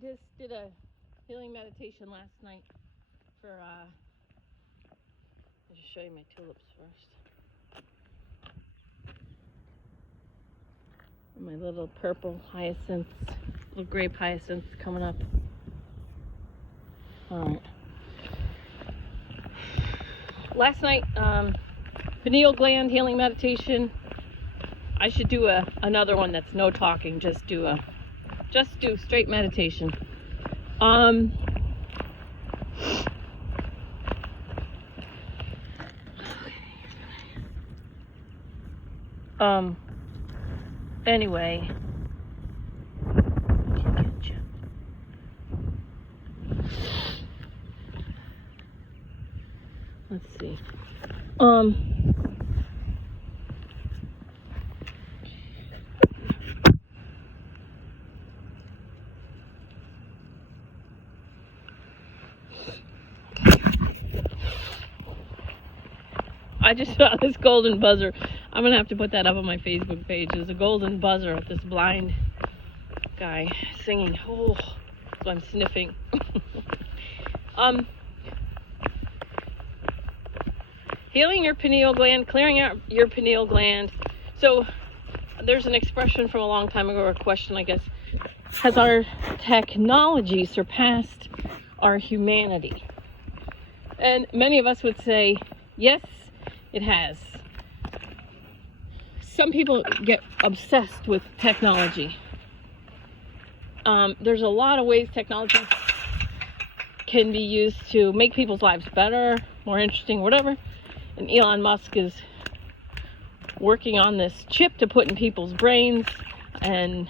just did a healing meditation last night for, I'll just show you my tulips first. My little purple hyacinths, little grape hyacinths coming up. Alright. Last night, pineal gland healing meditation. I should do another one that's no talking, just do straight meditation. Anyway, let's see. I just saw this golden buzzer. I'm gonna have to put that up on my Facebook page. There's a golden buzzer of this blind guy singing. Oh, so I'm sniffing. Healing your pineal gland, clearing out your pineal gland. So there's an expression from a long time ago, or a question, I guess. Has our technology surpassed our humanity? And many of us would say, yes, it has. Some people get obsessed with technology. There's a lot of ways technology can be used to make people's lives better, more interesting, whatever. And Elon Musk is working on this chip to put in people's brains. And,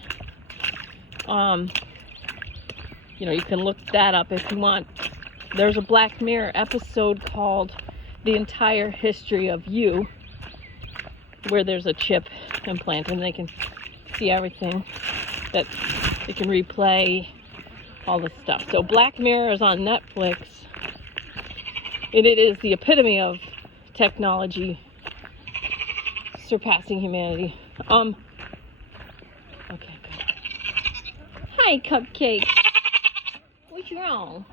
you can look that up if you want. There's a Black Mirror episode called The Entire History of You, where there's a chip implanted and they can see everything, that they can replay all this stuff. So Black Mirror is on Netflix, and it is the epitome of technology surpassing humanity. Okay, good. Hi, Cupcake. What's wrong?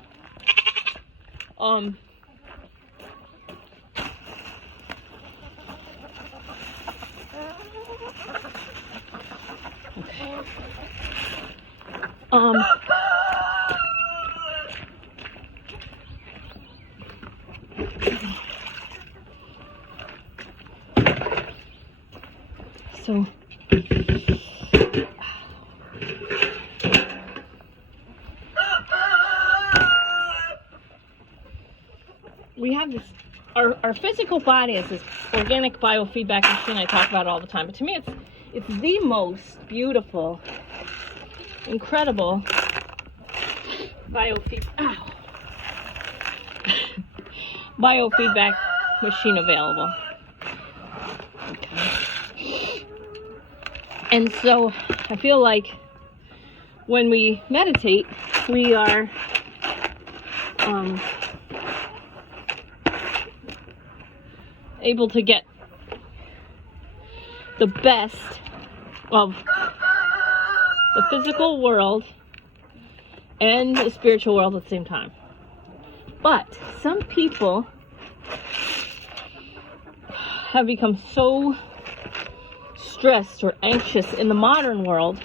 So we have this, our physical body is this organic biofeedback machine I talk about all the time. But to me, it's the most beautiful, incredible biofeedback machine available. Okay. And so I feel like when we meditate, we are able to get the best of the physical world and the spiritual world at the same time. But some people have become so stressed or anxious in the modern world,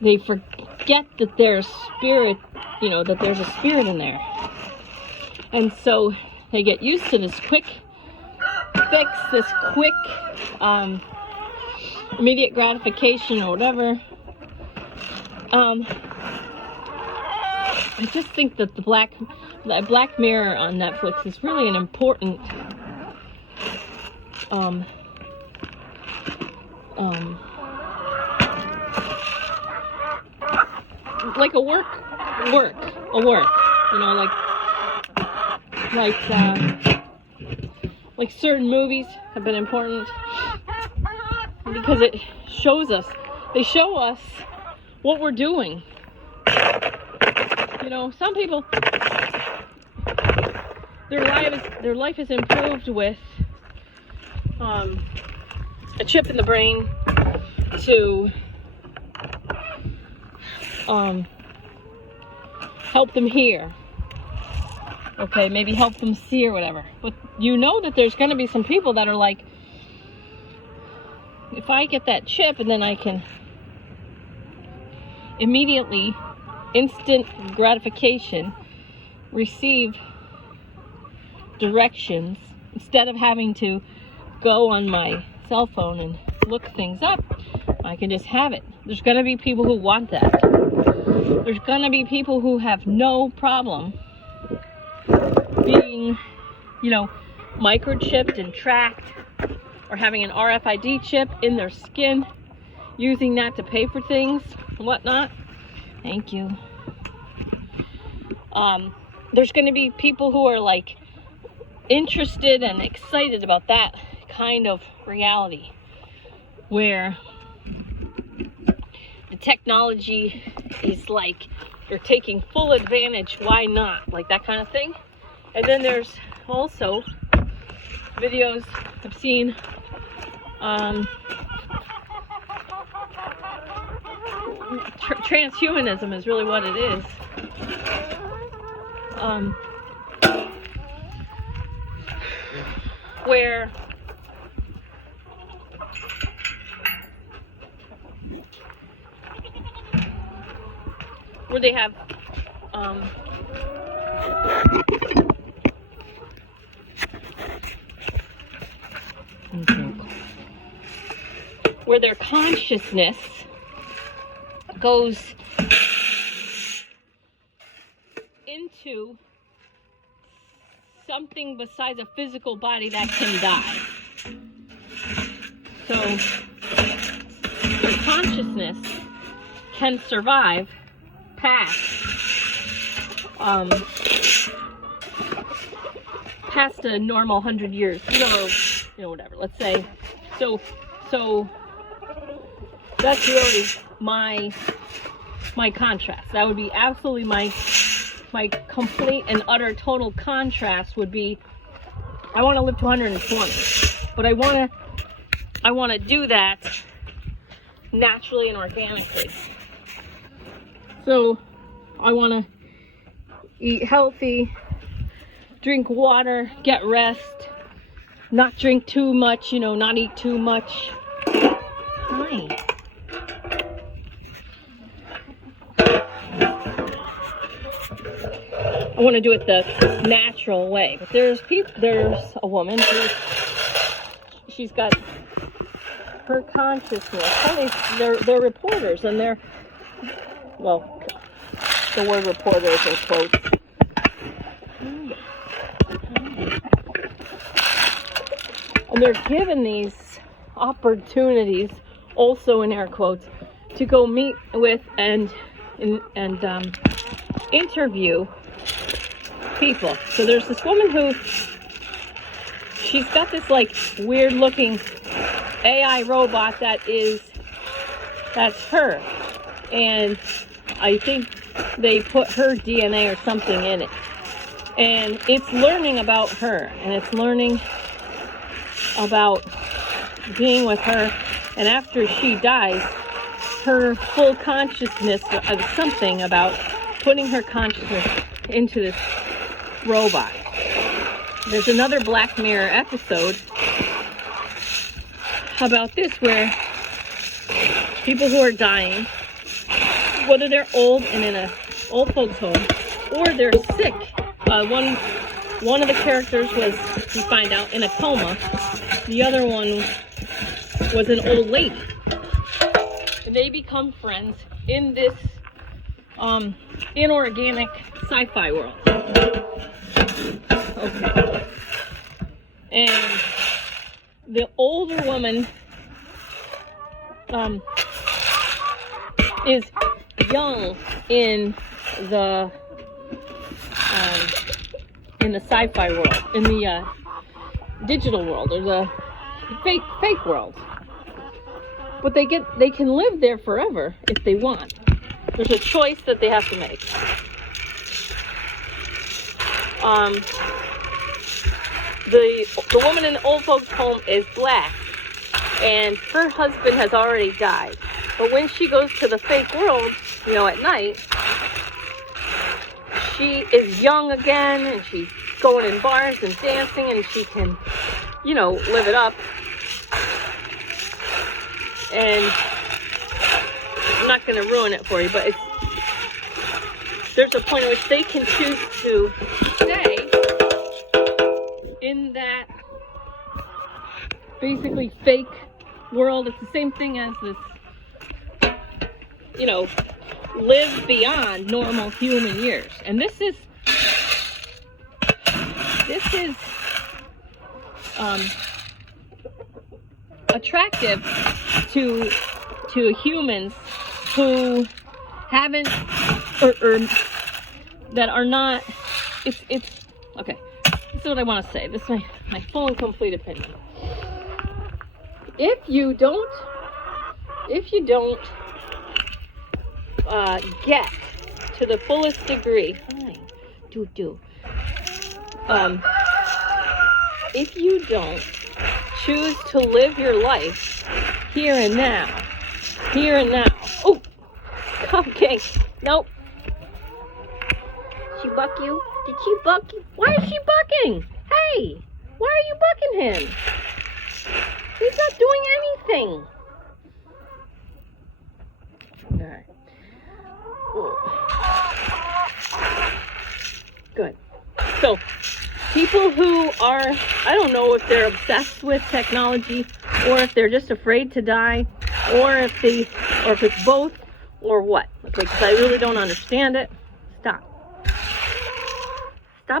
they forget that there's spirit, that there's a spirit in there. And so they get used to this quick fix, this quick immediate gratification or whatever. I just think that the Black Mirror on Netflix is really an important like a work, like certain movies have been important because they show us what we're doing. Some people, their life is improved with a chip in the brain to help them hear. Okay, maybe help them see or whatever. But you know that there's going to be some people that are like, if I get that chip and then I can immediately, instant gratification, receive directions instead of having to go on my cell phone and look things up, I can just have it. There's going to be people who want that. There's going to be people who have no problem being, microchipped and tracked, or having an RFID chip in their skin, using that to pay for things and whatnot. Thank you. There's going to be people who are like interested and excited about that kind of reality, where the technology is like, you're taking full advantage, why not? Like that kind of thing. And then there's also videos I've seen transhumanism is really what it is. Where they have where their consciousness goes into something besides a physical body that can die. So their consciousness can survive past a normal 100 years, whatever. Let's say, so that's really my contrast. That would be absolutely my complete and utter total contrast would be, I want to live to 120, but I want to do that naturally and organically. So I want to eat healthy, drink water, get rest, not drink too much, not eat too much. Hi. I want to do it the natural way. But there's a woman she's got her consciousness. They're reporters, and the word reporter is in quotes. And they're given these opportunities, also in air quotes, to go meet with and interview people. So there's this woman who, she's got this like weird looking AI robot that's her, and I think they put her DNA or something in it, and it's learning about her, and it's learning about being with her, and after she dies, her full consciousness of something about putting her consciousness into this robot. There's another Black Mirror episode about this, where people who are dying, whether they're old and in an old folks home, or they're sick. One of the characters was, you find out, in a coma. The other one was an old lady. And they become friends in this inorganic sci-fi world. Okay. And the older woman is young in the sci-fi world, in the digital world, or the fake world. But they can live there forever if they want. There's a choice that they have to make. The woman in the old folks' home is black, and her husband has already died. But when she goes to the fake world, at night, she is young again, and she's going in bars and dancing, and she can, live it up. And I'm not going to ruin it for you, but there's a point at which they can choose to stay in that basically fake world. It's the same thing as this, live beyond normal human years. And this is attractive to humans who haven't or that are not. It's okay. This is what I want to say. This is my full and complete opinion. If you don't get to the fullest degree, if you don't choose to live your life here and now. Oh, cupcake. Nope. She buck you? Did she buck you? Why is she bucking? Hey, why are you bucking him? He's not doing anything. All right. Good. So, people who are, I don't know if they're obsessed with technology or if they're just afraid to die or if it's both or what. Okay, because I really don't understand it. Stop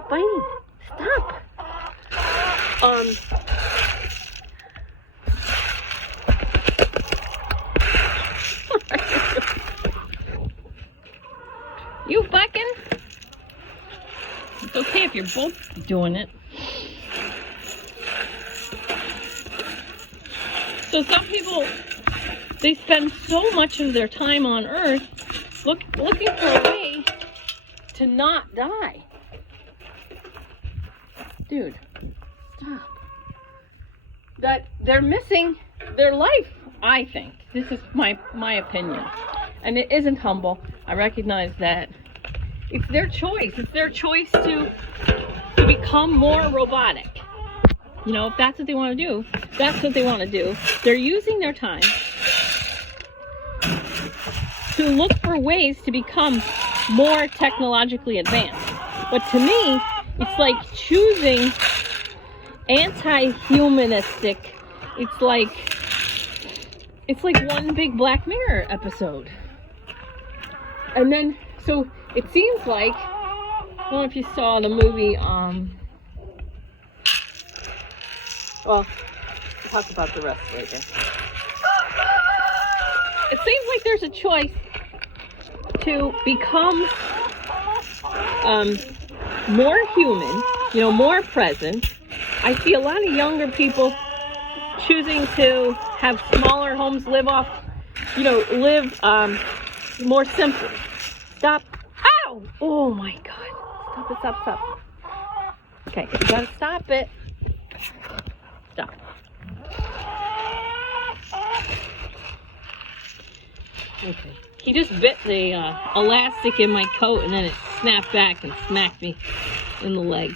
biting. Stop. You bucking? It's okay if you're both doing it. So some people, they spend so much of their time on Earth looking for a way to not die. Dude, stop. That they're missing their life, I think. This is my opinion. And it isn't humble. I recognize that. It's their choice. It's their choice to become more robotic. If that's what they want to do, that's what they want to do. They're using their time to look for ways to become more technologically advanced. But to me, it's like choosing anti-humanistic. It's like one big Black Mirror episode. And then, so it seems like, I don't know if you saw the movie, well, we'll talk about the rest later. It seems like there's a choice to become more human, more present. I see a lot of younger people choosing to have smaller homes, live more simply. Stop. Ow! Oh my God. Stop. Okay, you gotta stop it. Stop. Okay. He just bit the elastic in my coat and then it snapped back and smacked me in the leg.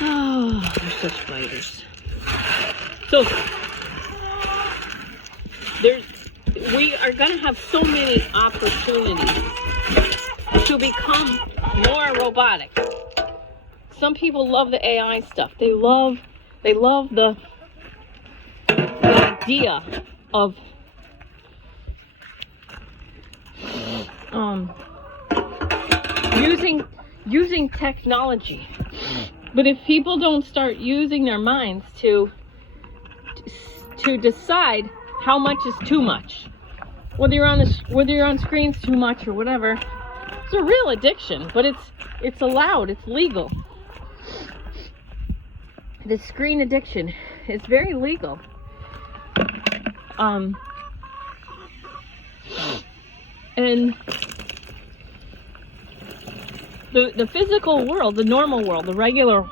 Oh, they're such biters. So, we are going to have so many opportunities to become more robotic. Some people love the AI stuff. They love the idea of using technology. But if people don't start using their minds to decide how much is too much, whether you're on screens too much or whatever, it's a real addiction. But it's allowed, it's legal. The screen addiction is very legal. And the physical world, the normal world, the regular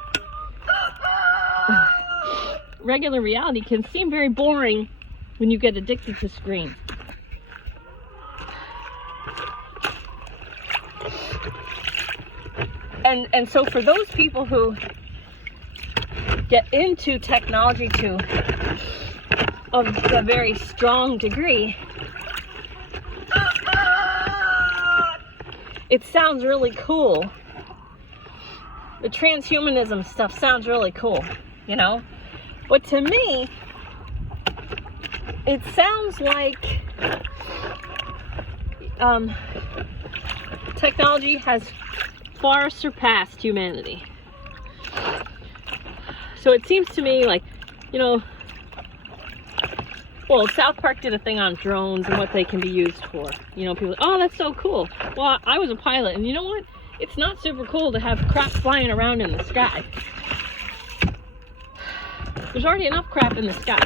reality can seem very boring when you get addicted to screens. And so for those people who get into technology to a very strong degree, it sounds really cool. The transhumanism stuff sounds really cool, you know? But to me, it sounds like technology has far surpassed humanity. So it seems to me like, you know, well, South Park did a thing on drones and what they can be used for. You know, people, oh, that's so cool. Well, I was a pilot, and you know what? It's not super cool to have crap flying around in the sky. There's already enough crap in the sky.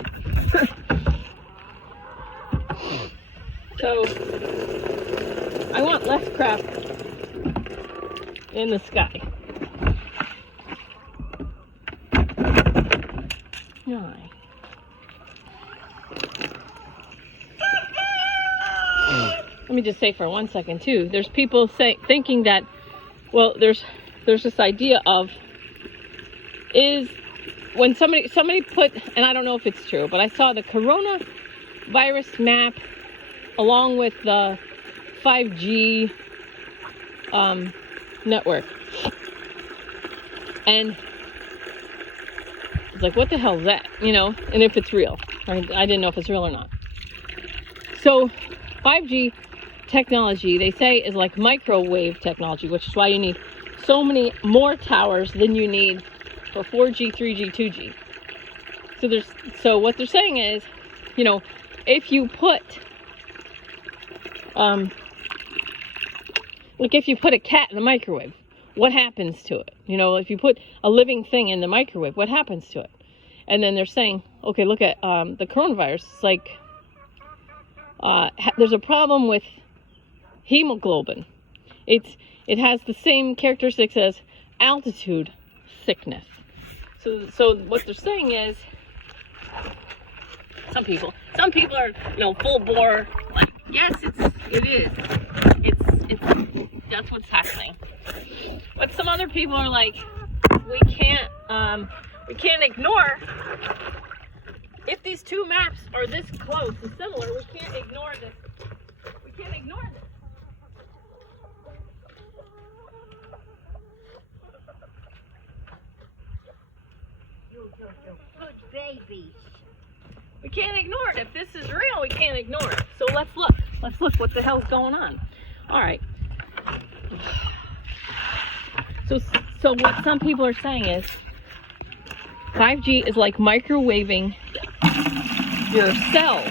So, I want less crap in the sky. Alright. Let me just say for 1 second too, there's people thinking that, well, there's this idea of, is when somebody put, and I don't know if it's true, but I saw the coronavirus map along with the 5G network, and it's like, what the hell is that, you know? And if it's real, I didn't know if it's real or not. So 5G technology, they say, is like microwave technology, which is why you need so many more towers than you need for 4G, 3G, 2G. So what they're saying is, you know, if you put like if you put a cat in the microwave, what happens to it? You know, if you put a living thing in the microwave, what happens to it? And then they're saying, okay, look at the coronavirus. It's like there's a problem with hemoglobin. It has the same characteristics as altitude sickness. So what they're saying is, some people are, you know, full bore, like, yes, it is. That's what's happening. But some other people are like, we can't ignore, if these two maps are this close and similar, we can't ignore this. We can't ignore this. Good babies. We can't ignore it. If this is real, we can't ignore it. So let's look. Let's look what the hell's going on. All right. So what some people are saying is 5G is like microwaving your cells.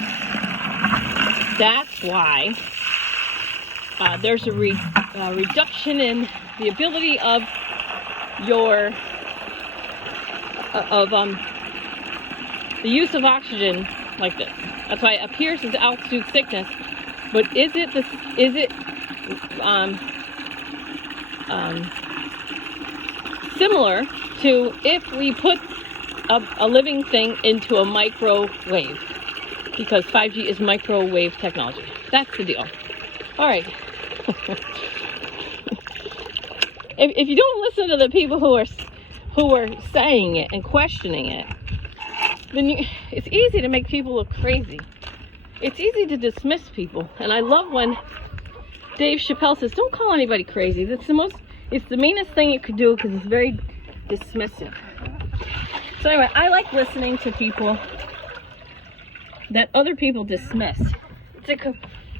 That's why there's a reduction in the ability of your the use of oxygen like this. That's why it appears as altitude sickness. But is it similar to if we put a living thing into a microwave? Because 5G is microwave technology. That's the deal. All right. If you don't listen to the people who are saying it and questioning it, then it's easy to make people look crazy. It's easy to dismiss people. And I love when Dave Chappelle says, don't call anybody crazy. It's the meanest thing you could do because it's very dismissive. So anyway, I like listening to people that other people dismiss. It's like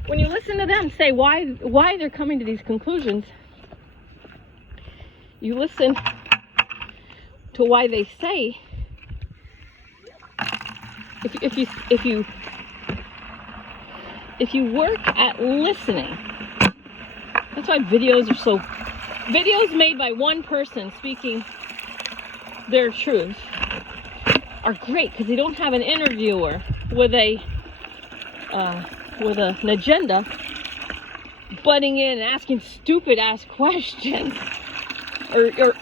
when you listen to them say why they're coming to these conclusions, you listen to why they say. If you work at listening, that's why videos made by one person speaking their truth are great, because they don't have an interviewer with an agenda butting in and asking stupid ass questions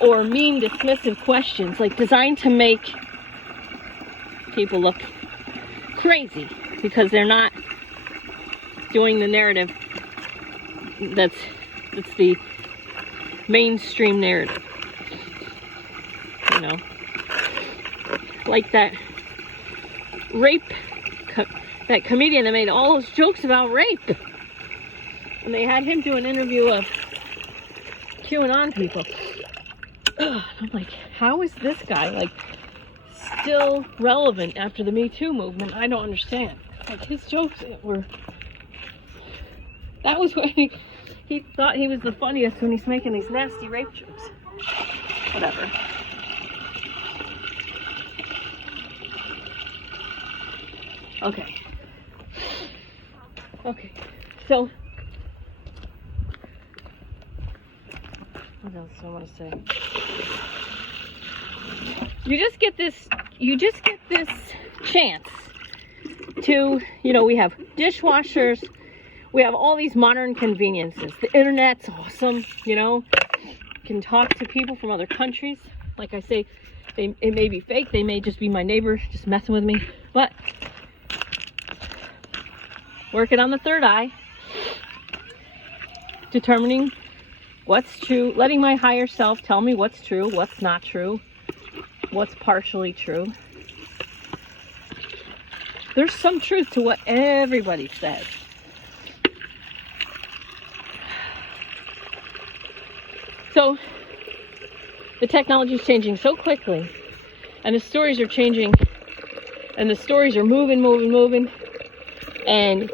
or mean dismissive questions, like designed to make people look crazy because they're not doing the narrative that's the mainstream narrative. You know, like that rape, that comedian that made all those jokes about rape. And they had him do an interview of QAnon people. Ugh, I'm like, how is this guy like still relevant after the Me Too movement? I don't understand. Like his jokes were. That was when he thought he was the funniest when he's making these nasty rape jokes. Whatever. Okay. Okay. So. What else do I want to say? You just get this chance to, you know, we have dishwashers, we have all these modern conveniences. The internet's awesome, you know. You can talk to people from other countries. Like I say, it may be fake, they may just be my neighbor just messing with me, but working on the third eye, determining what's true, letting my higher self tell me what's true, what's not true, what's partially true. There's some truth to what everybody says. So, the technology is changing so quickly, and the stories are changing, and the stories are moving, and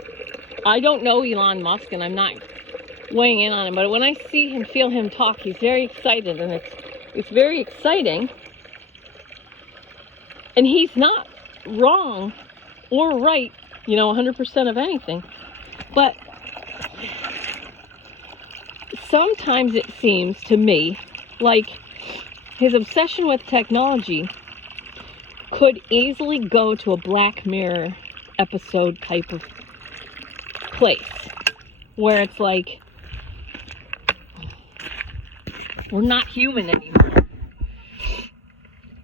I don't know Elon Musk, and I'm not weighing in on him, but when I see him, feel him talk, he's very excited, and it's very exciting. And he's not wrong or right, you know, 100% of anything. But sometimes it seems to me like his obsession with technology could easily go to a Black Mirror episode type of place, where it's like, we're not human anymore.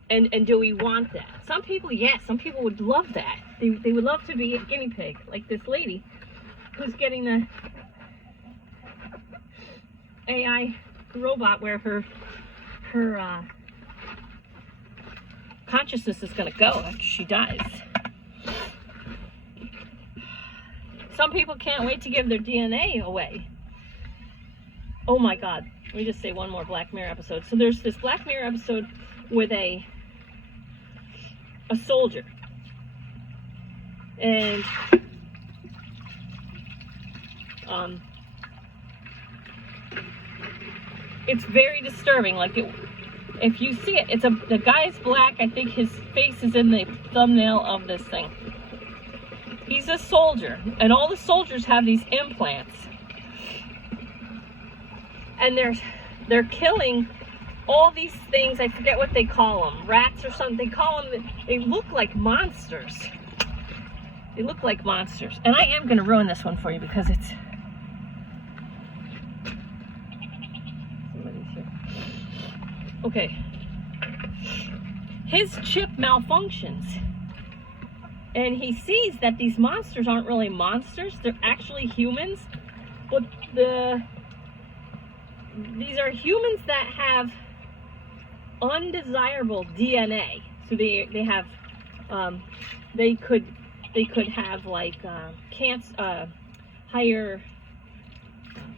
And do we want that? Some people, yes, some people would love that. They would love to be a guinea pig, like this lady who's getting the AI robot where her consciousness is going to go after she dies. Some people can't wait to give their DNA away. Oh my God. Let me just say one more Black Mirror episode. So there's this Black Mirror episode with a soldier. And it's very disturbing. Like, if you see it, the guy's black. I think his face is in the thumbnail of this thing. He's a soldier, and all the soldiers have these implants. And they're killing all these things. I forget what they call them, rats or something. They look like monsters. They look like monsters. And I am going to ruin this one for you because it's... Somebody's here. Okay. His chip malfunctions. And he sees that these monsters aren't really monsters. They're actually humans. But these are humans that have undesirable DNA. So they have they could have like cancer, higher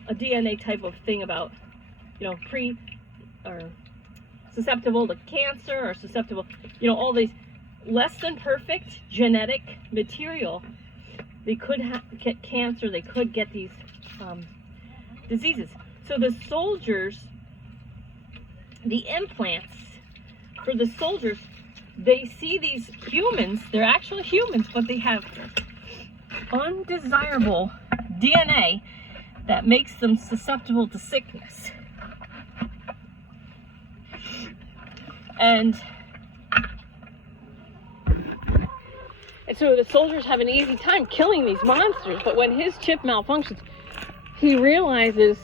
a DNA type of thing about, you know, or susceptible to cancer, or susceptible, you know, all these less than perfect genetic material. They could get cancer. They could get these diseases. So the soldiers, the implants for the soldiers, they see these humans, they're actually humans, but they have undesirable DNA that makes them susceptible to sickness. And so the soldiers have an easy time killing these monsters, but when his chip malfunctions, he realizes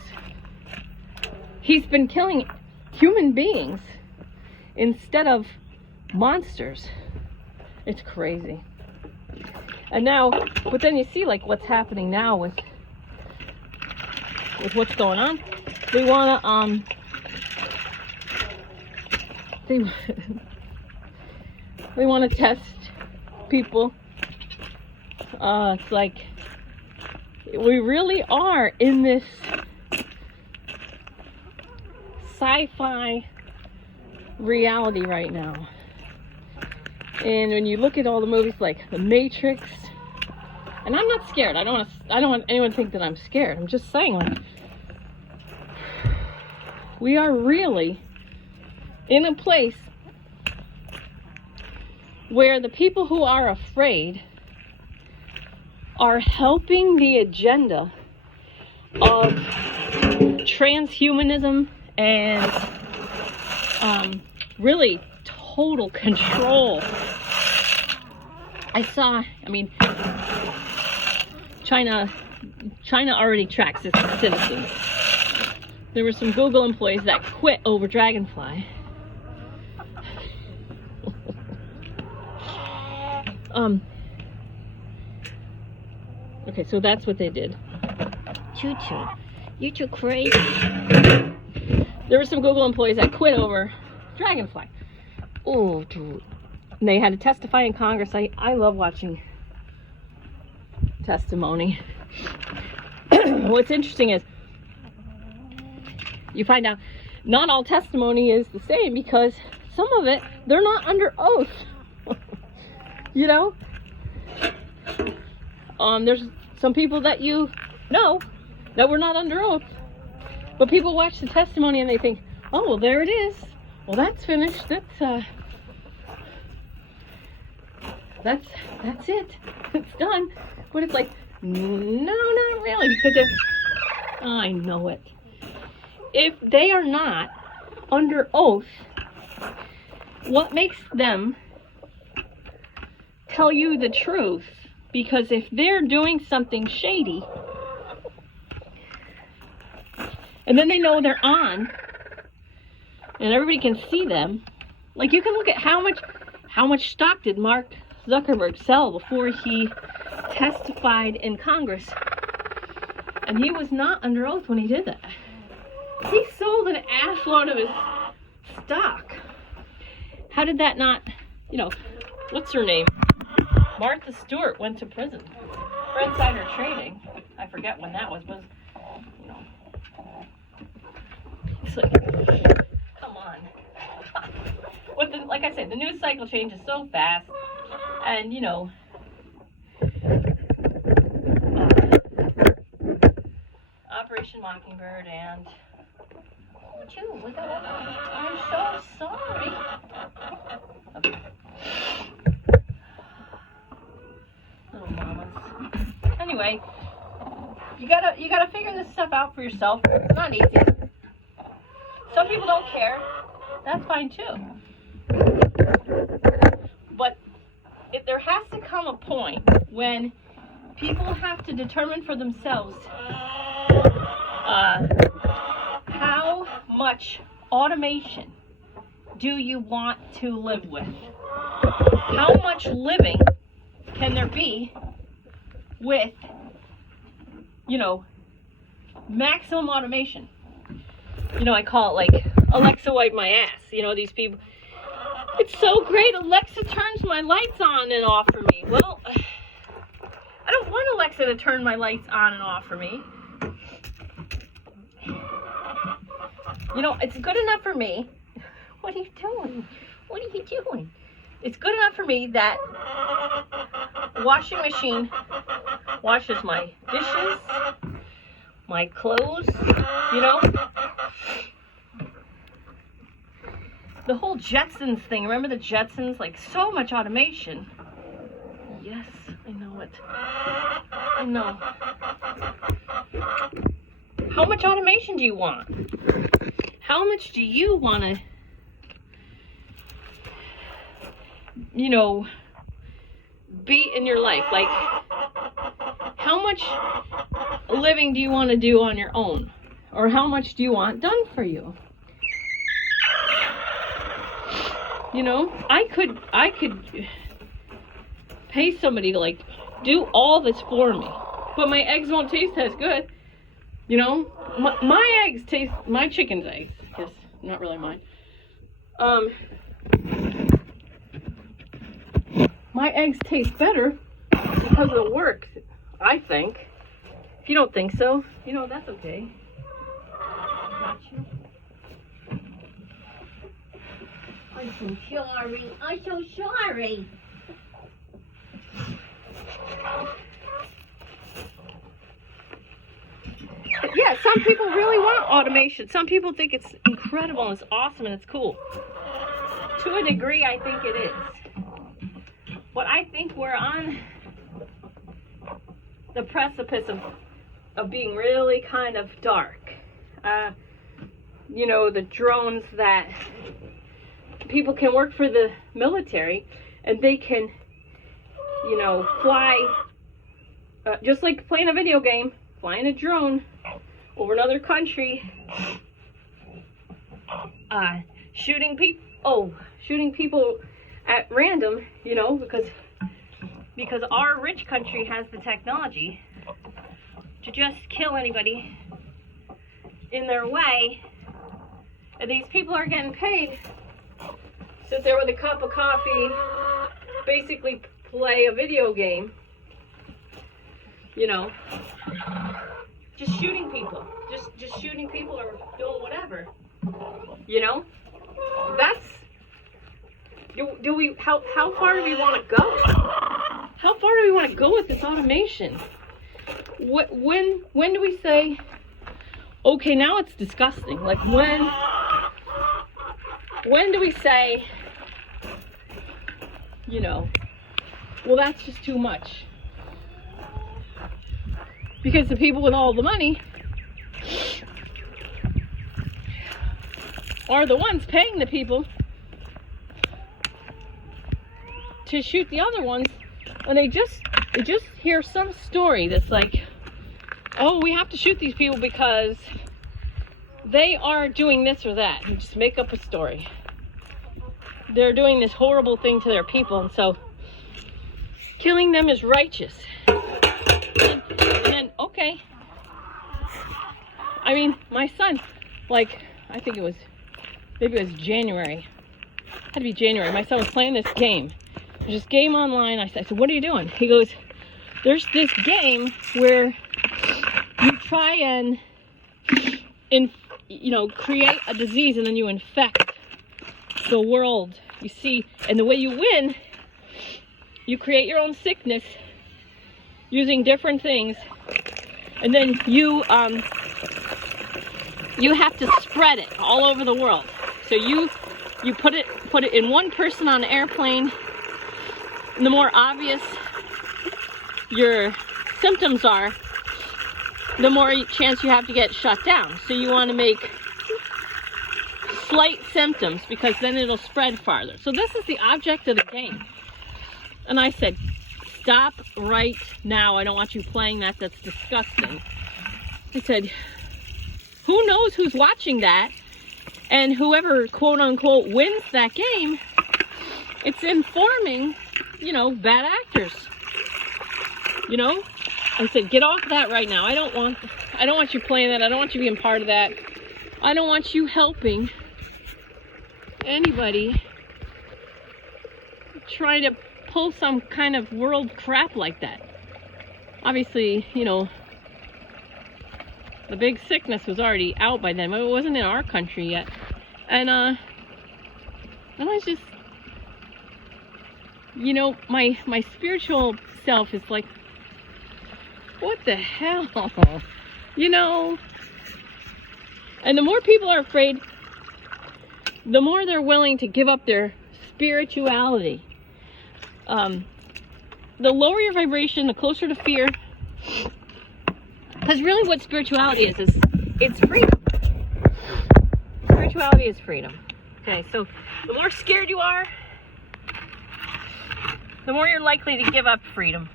he's been killing human beings instead of monsters. It's crazy. And now, but then you see like what's happening now with what's going on. They want to they want to test people. It's like we really are in this sci-fi reality right now. And when you look at all the movies like The Matrix, and I'm not scared. I don't want anyone to think that I'm scared. I'm just saying, like, we are really in a place where the people who are afraid are helping the agenda of transhumanism and really total control. China already tracks its citizens. There were some Google employees that quit over Dragonfly. Okay, so that's what they did. Choo-choo. You too crazy. There were some Google employees that quit over Dragonfly. Oh, dude. And they had to testify in Congress. I love watching testimony. What's interesting is you find out not all testimony is the same, because some of it, they're not under oath. You know? There's some people that you know that were not under oath. But people watch the testimony and they think, oh, well, there it is. Well, that's finished. That's it. It's done. But it's like, no, not really. Because I know it. If they are not under oath, what makes them tell you the truth? Because if they're doing something shady, and then they know they're on, and everybody can see them, like you can look at how much stock did Mark Zuckerberg sell before he testified in Congress, and he was not under oath when he did that. He sold an ass load of his stock. How did that not, what's her name? Martha Stewart went to prison for insider trading. I forget when that was, but it's like, come on. Like I said, the news cycle changes so fast, and Operation Mockingbird and I'm so sorry. Okay. Little mamas. Anyway, you gotta figure this stuff out for yourself. It's not easy. Some people don't care. That's fine too. But there has to come a point when people have to determine for themselves how much automation do you want to live with? How much living can there be with, maximum automation? I call it like, Alexa, wipe my ass. These people, it's so great, Alexa turns my lights on and off for me. Well, I don't want Alexa to turn my lights on and off for me. It's good enough for me. What are you doing? What are you doing? It's good enough for me that washing machine washes my dishes, my clothes, The whole Jetsons thing. Remember the Jetsons? Like, so much automation. Yes, I know it. I know. How much automation do you want? How much do you want to, be in your life? Like, how much living do you want to do on your own? Or how much do you want done for you? I could pay somebody to, do all this for me. But my eggs won't taste as good. You know, my eggs taste, my chicken's eggs, because not really mine. My eggs taste better because of the work, I think. If you don't think so, you know, that's okay. I'm so sorry. I'm so sorry. But yeah, some people really want automation. Some people think it's incredible and it's awesome and it's cool. To a degree, I think it is. But I think we're on the precipice of being really kind of dark. You know, the drones that people can work for the military and they can, you know, fly, just like playing a video game, flying a drone over another country, shooting people at random, you know, because our rich country has the technology to just kill anybody in their way, and these people are getting paid, sit there with a cup of coffee, basically play a video game, you know, just shooting people, just shooting people or doing whatever, you know. That's, do we, how far do we want to go? How far do we want to go with this automation? When do we say, okay, now it's disgusting? Like when do we say, you know, well, that's just too much? Because the people with all the money are the ones paying the people to shoot the other ones, and they just hear some story that's like, oh, we have to shoot these people because they are doing this or that. You just make up a story. They're doing this horrible thing to their people, and so killing them is righteous. And then, okay. I mean, my son, like, I think maybe it was January. It had to be January. My son was playing this game. There's this game online. I said, what are you doing? He goes, there's this game where you try and create a disease and then you infect the world. You see, and the way you win, you create your own sickness using different things, and then you have to spread it all over the world. So you put it in one person on an airplane. And the more obvious your symptoms are, the more chance you have to get shut down. So you want to make slight symptoms because then it'll spread farther. So this is the object of the game. And I said, stop right now. I don't want you playing that. That's disgusting. I said, who knows who's watching that? And whoever, quote unquote, wins that game, it's informing, you know, bad actors. You know? I said, get off that right now. I don't want you playing that. I don't want you being part of that. I don't want you helping anybody try to pull some kind of world crap like that. Obviously, you know, the big sickness was already out by then. It wasn't in our country yet. And I was just, you know, my spiritual self is like, what the hell? You know? And the more people are afraid, the more they're willing to give up their spirituality. The lower your vibration, the closer to fear. Because really what spirituality is it's freedom. Spirituality is freedom. Okay, so the more scared you are, the more you're likely to give up freedom.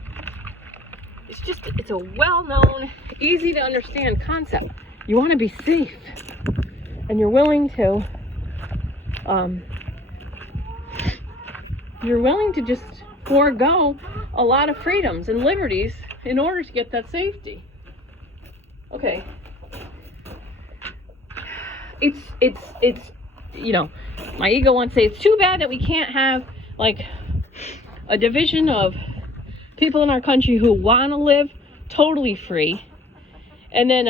It's a well-known, easy to understand concept. You want to be safe, and you're willing to just forego a lot of freedoms and liberties in order to get that safety. Okay. It's you know, my ego wants to say it's too bad that we can't have like a division of people in our country who want to live totally free, and then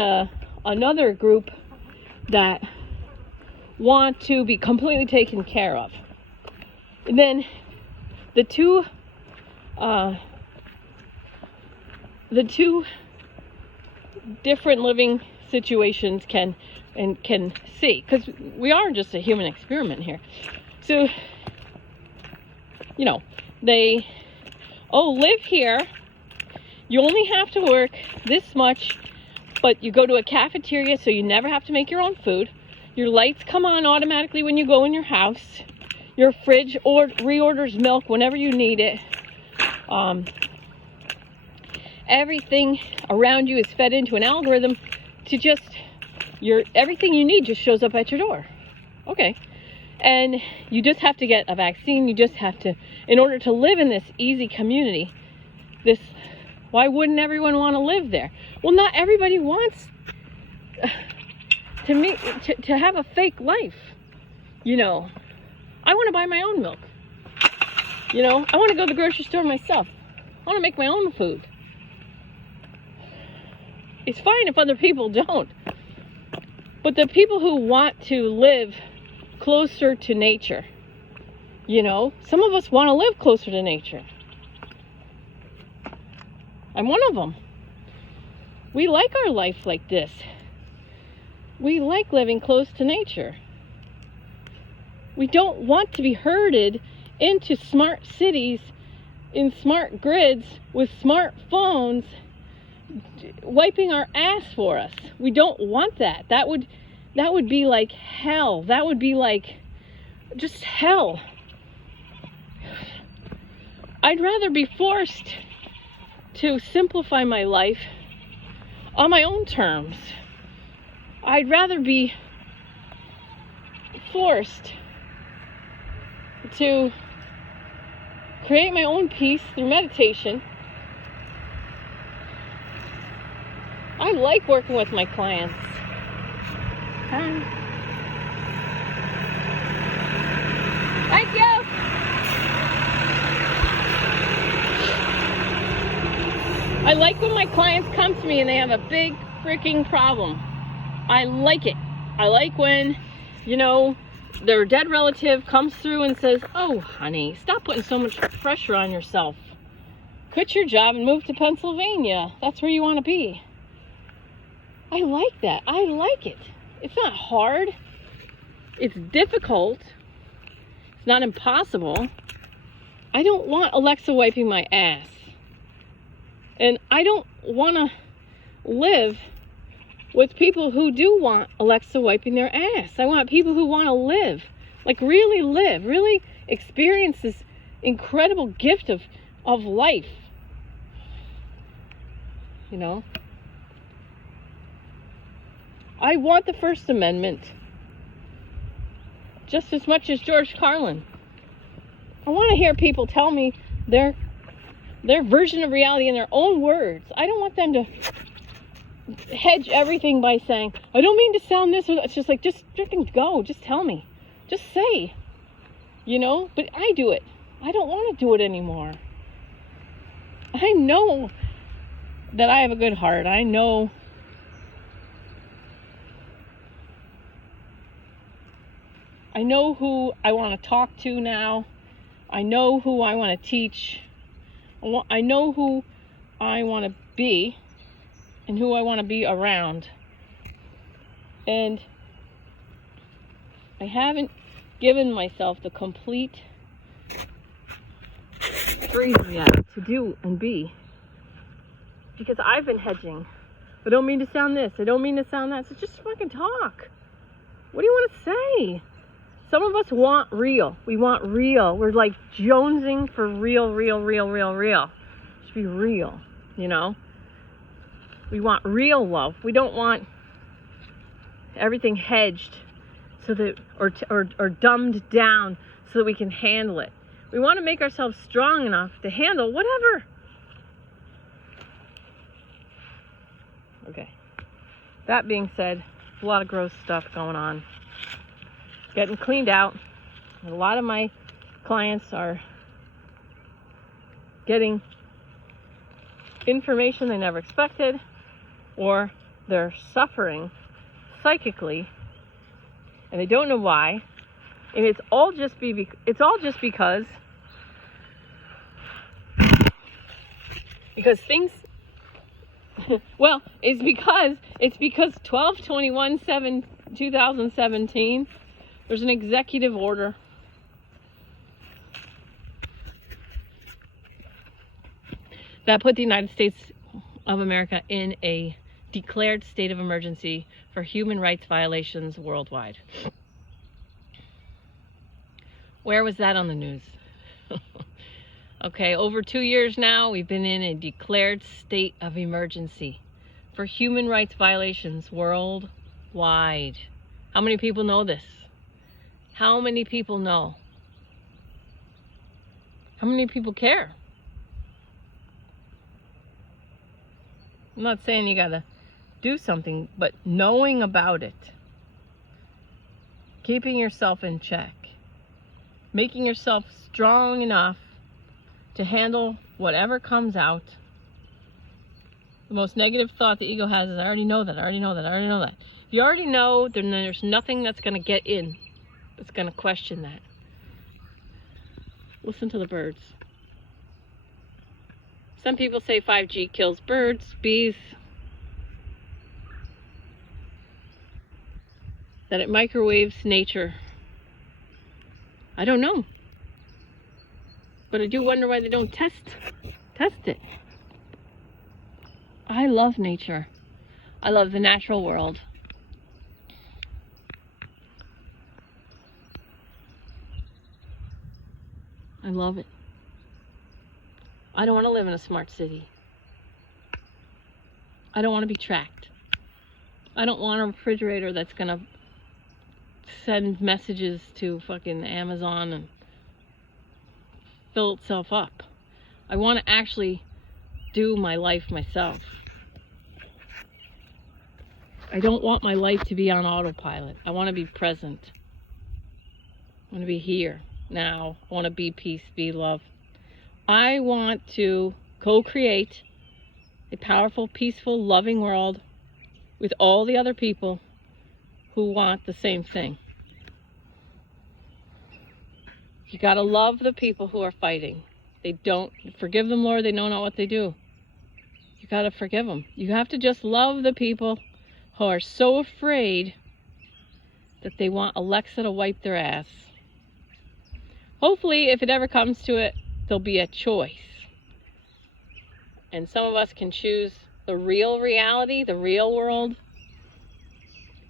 another group that want to be completely taken care of. And then the two different living situations can see, because we are just a human experiment here. So, you know, they live here, you only have to work this much, but you go to a cafeteria so you never have to make your own food. Your lights come on automatically when you go in your house. Your fridge reorders milk whenever you need it. Everything around you is fed into an algorithm to just everything you need just shows up at your door. Okay. And you just have to get a vaccine. You just have to, in order to live in this easy community, why wouldn't everyone want to live there? Well, not everybody wants to have a fake life. You know, I want to buy my own milk. You know, I want to go to the grocery store myself. I want to make my own food. It's fine if other people don't. But the people who want to live closer to nature, you know, some of us want to live closer to nature. I'm one of them. We like our life like this. We like living close to nature. We don't want to be herded into smart cities, in smart grids, with smart phones, wiping our ass for us. We don't want that. That would be like hell. That would be like just hell. I'd rather be forced to simplify my life on my own terms. I'd rather be forced to create my own peace through meditation. I like working with my clients. Thank you. I like when my clients come to me and they have a big freaking problem. I like it. I like when, you know, their dead relative comes through and says, "Oh, honey, stop putting so much pressure on yourself. Quit your job and move to Pennsylvania. That's where you want to be." I like that. I like it. It's not hard. It's difficult. It's not impossible. I don't want Alexa wiping my ass. And I don't want to live with people who do want Alexa wiping their ass. I want people who want to live, like really experience this incredible gift of life. You know? I want the First Amendment just as much as George Carlin. I want to hear people tell me their version of reality in their own words. I don't want them to hedge everything by saying, "I don't mean to sound this or that." It's just like, just freaking go. Just tell me. Just say. You know? But I do it. I don't want to do it anymore. I know that I have a good heart. I know who I want to talk to now. I know who I want to teach. I know who I want to be and who I want to be around. And I haven't given myself the complete freedom yet to do and be. Because I've been hedging. I don't mean to sound this. I don't mean to sound that. So just fucking talk. What do you want to say? Some of us want real. We want real. We're like jonesing for real. Just be real, you know? We want real love. We don't want everything hedged so that or dumbed down so that we can handle it. We want to make ourselves strong enough to handle whatever. Okay. That being said, a lot of gross stuff going on. Getting cleaned out. A lot of my clients are getting information they never expected, or they're suffering psychically and they don't know why, and it's all just because things well, it's because 12/21/2017 there's an executive order that put the United States of America in a declared state of emergency for human rights violations worldwide. Where was that on the news? Okay, over 2 years now, we've been in a declared state of emergency for human rights violations worldwide. How many people know this? How many people know? How many people care? I'm not saying you gotta do something, but knowing about it, keeping yourself in check, making yourself strong enough to handle whatever comes out. The most negative thought the ego has is, I already know that, I already know that, I already know that. If you already know, then there's nothing that's going to get in that's going to question that. Listen to the birds. Some people say 5G kills birds, bees, that it microwaves nature. I don't know. But I do wonder why they don't test it. I love nature. I love the natural world. I love it. I don't want to live in a smart city. I don't want to be tracked. I don't want a refrigerator that's going to send messages to fucking Amazon and fill itself up. I want to actually do my life myself. I don't want my life to be on autopilot. I want to be present. I want to be here, now. I want to be peace, be love. I want to co-create a powerful, peaceful, loving world with all the other people who want the same thing. You got to love the people who are fighting. They don't forgive them, Lord. They know not what they do. You got to forgive them. You have to just love the people who are so afraid that they want Alexa to wipe their ass. Hopefully, if it ever comes to it, there'll be a choice. And some of us can choose the real reality, the real world.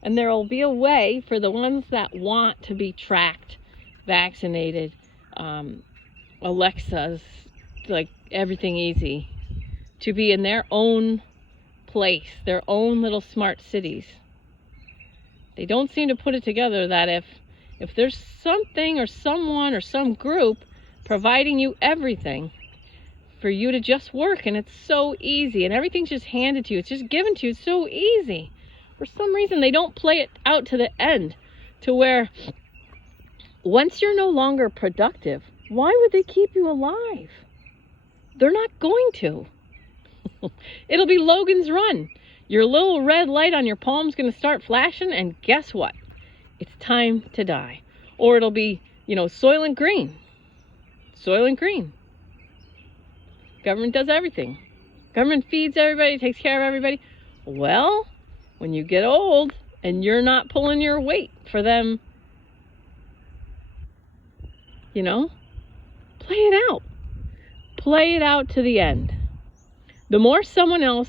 And there will be a way for the ones that want to be tracked, vaccinated, Alexas, like everything easy, to be in their own place, their own little smart cities. They don't seem to put it together that if there's something or someone or some group providing you everything for you to just work, and it's so easy, and everything's just handed to you, it's just given to you, it's so easy. For some reason, they don't play it out to the end, to where once you're no longer productive, why would they keep you alive? They're not going to. It'll be Logan's Run. Your little red light on your palm's going to start flashing, and guess what? It's time to die. Or it'll be, Soylent Green. Soylent Green. Government does everything. Government feeds everybody, takes care of everybody. Well, when you get old and you're not pulling your weight for them, play it out. Play it out to the end. The more someone else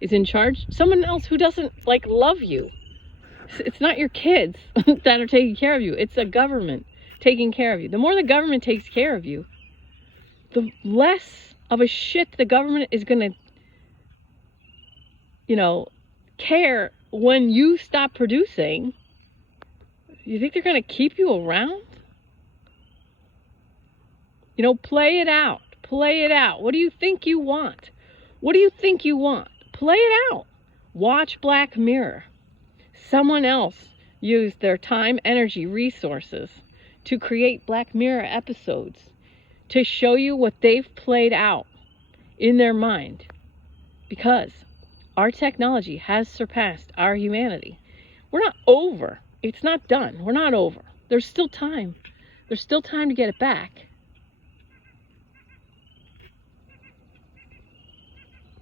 is in charge, someone else who doesn't love you. It's not your kids that are taking care of you. It's the government taking care of you. The more the government takes care of you, the less of a shit the government is going to, care when you stop producing. You think they're going to keep you around? You know, play it out. Play it out. What do you think you want? What do you think you want? Play it out. Watch Black Mirror. Someone else used their time, energy, resources to create Black Mirror episodes to show you what they've played out in their mind. Because our technology has surpassed our humanity. We're not over. It's not done. We're not over. There's still time. There's still time to get it back.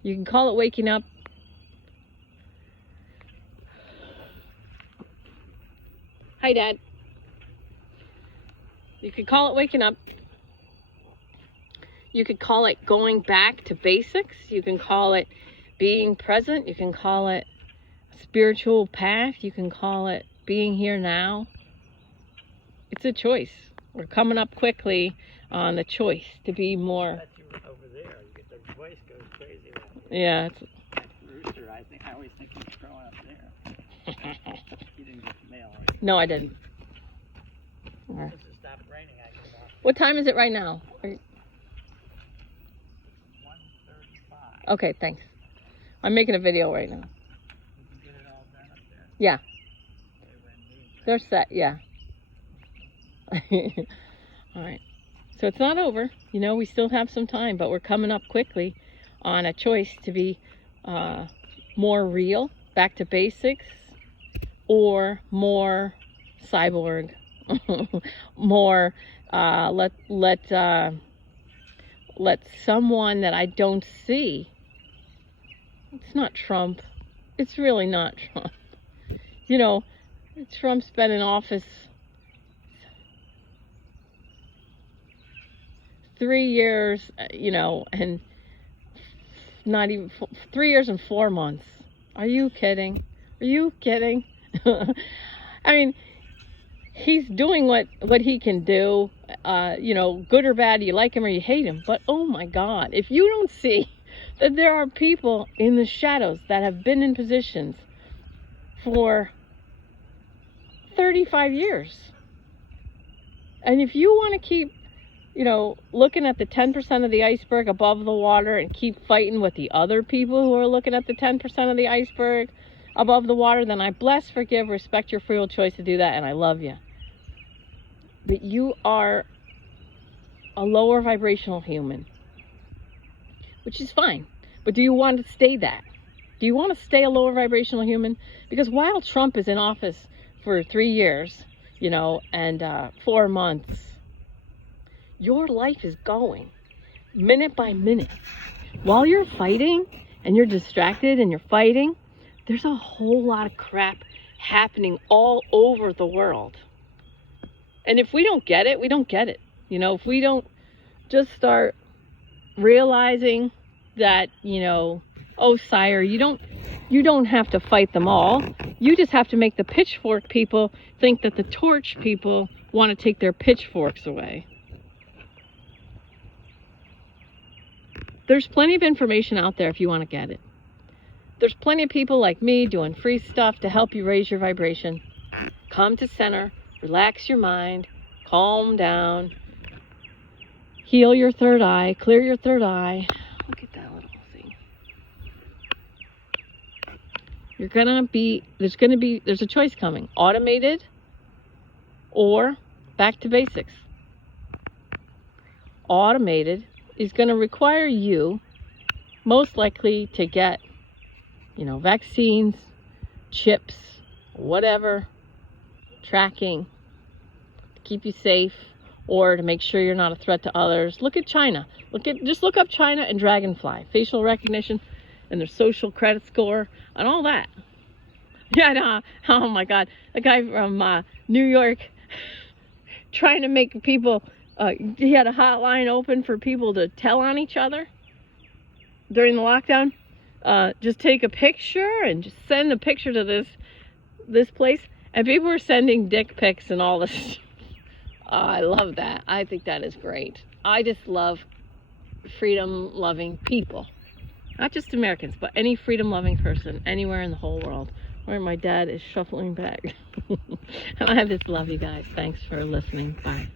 You can call it waking up. Hi, Dad. You could call it waking up. You could call it going back to basics. You can call it being present. You can call it a spiritual path. You can call it being here now. It's a choice. We're coming up quickly on the choice to be more. Over there, you get the voice goes crazy. Yeah. It's... That rooster, I always think he's growing up there. He didn't get the mail. Right? No, I didn't. Right. Since it stopped raining, I get off. What time is it right now? 1:35. Okay, thanks. I'm making a video right now. You can get it all done up there. Yeah. Okay, when They're set, yeah. All right. So it's not over. You know, we still have some time, but we're coming up quickly on a choice to be more real, back to basics, or more cyborg, more let someone that I don't see. It's not Trump. It's really not Trump. You know, Trump's been in office 3 years, you know, and not even 3 years and 4 months. Are you kidding? Are you kidding? I mean, he's doing what he can do, you know, good or bad, you like him or you hate him. But oh my God, if you don't see that there are people in the shadows that have been in positions for 35 years. And if you want to keep, you know, looking at the 10% of the iceberg above the water and keep fighting with the other people who are looking at the 10% of the iceberg above the water, then I bless, forgive, respect your free will choice to do that, and I love you. But you are a lower vibrational human, which is fine. But do you want to stay that? Do you want to stay a lower vibrational human? Because while Trump is in office for 3 years, you know, and 4 months, your life is going minute by minute. While you're fighting and you're distracted and you're fighting, there's a whole lot of crap happening all over the world. And if we don't get it, we don't get it. You know, if we don't just start realizing that, you know, oh, sire, you don't have to fight them all. You just have to make the pitchfork people think that the torch people want to take their pitchforks away. There's plenty of information out there if you want to get it. There's plenty of people like me doing free stuff to help you raise your vibration. Come to center, relax your mind, calm down, heal your third eye, clear your third eye. Look at that little thing. There's a choice coming. Automated or back to basics. Automated is going to require you most likely to get, you know, vaccines, chips, whatever, tracking to keep you safe or to make sure you're not a threat to others. Look at China. Just look up China and Dragonfly, facial recognition and their social credit score and all that. Yeah, oh my God, the guy from New York trying to make people. He had a hotline open for people to tell on each other during the lockdown. Just take a picture and just send a picture to this place. And people were sending dick pics and all this. I love that. I think that is great. I just love freedom-loving people. Not just Americans, but any freedom-loving person anywhere in the whole world. Where my dad is shuffling back. I just love you guys. Thanks for listening. Bye.